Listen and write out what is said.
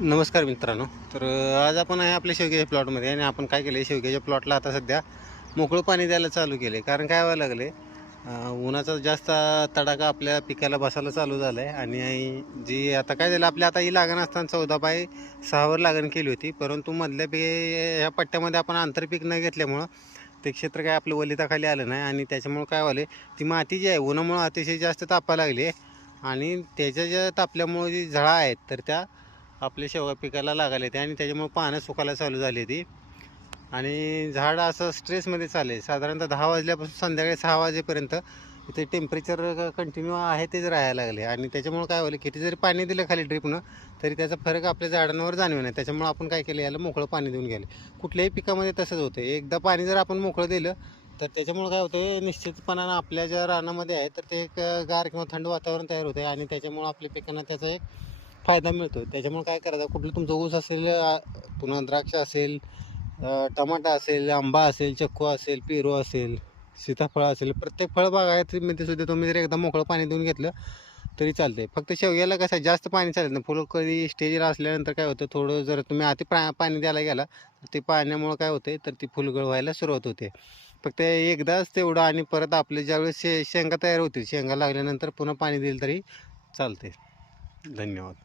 नमस्कार मित्रांनो. आज आपण आहे आपल्या शेवग्याच्या प्लॉटमध्ये आणि आपण काय केलं आहे, शेवग्याच्या प्लॉटला आता सध्या मोकळं पाणी द्यायला चालू केलं आहे. कारण काय व्हायला लागले, उन्हाचा जास्त तडाखा आपल्या पिकाला बसायला चालू झाला आहे. आणि जी आता काय झालं, आपल्या आता ही लागण असताना 14/6 वर लागण केली होती. परंतु मधल्या ह्या पट्ट्यामध्ये आपण आंतरपीक न घेतल्यामुळं ते क्षेत्र काय आपलं वलिताखाली आलं नाही. आणि त्याच्यामुळं काय व्हायलं, ती माती जी आहे उन्हामुळं अतिशय जास्त तापायला लागली आहे. आणि त्याच्या ज्या तापल्यामुळं जी झळा आहेत तर त्या आपल्या शेवगा पिकाला लागायला येते आणि त्याच्यामुळे पानं सुकायला चालू झाली ती. आणि झाड असं स्ट्रेसमध्ये चालले. साधारणतः 10 वाजल्यापासून संध्याकाळी 6 वाजेपर्यंत इथे टेम्परेचर कंटिन्यू आहे तेच राहायला लागले. आणि त्याच्यामुळे काय होईल, किती जरी पाणी दिलं खाली ड्रिपनं तरी त्याचा फरक आपल्या झाडांवर जाणवे नाही. त्याच्यामुळे आपण काय केलं, याला मोकळं पाणी देऊन गेले. कुठल्याही पिकामध्ये तसंच होतं, एकदा पाणी जर आपण मोकळं दिलं तर त्याच्यामुळे काय होतं, निश्चितपणानं आपल्या ज्या रानामध्ये आहे तर ते एक गार किंवा थंड वातावरण तयार होते आणि त्याच्यामुळे आपल्या पिकांना त्याचा एक फायदा मिळतो. त्याच्यामुळे काय करायचं, कुठलं तुमचं ऊस असेल, पुन्हा द्राक्ष असेल, टमाटा असेल, आंबा असेल, चिक्कू असेल, पेरू असेल, सीताफळ असेल, प्रत्येक फळबागायतीमध्ये सुद्धा तुम्ही जर एकदा मोकळं पाणी देऊन घेतलं तरी चालते. फक्त शेवग्याला कसं जास्त पाणी चालत नाही. फुलं कधी स्टेजला असल्यानंतर काय होतं, थोडं जर तुम्ही अति पाणी द्यायला गेला तर ते पाण्यामुळं काय होते, तर ती फुलगळ व्हायला सुरुवात होते. फक्त एकदाच तेवढं. आणि परत आपले ज्यावेळेस शेंगा तयार होतील, शेंगा लागल्यानंतर पुन्हा पाणी दिलं तरी चालते. धन्यवाद.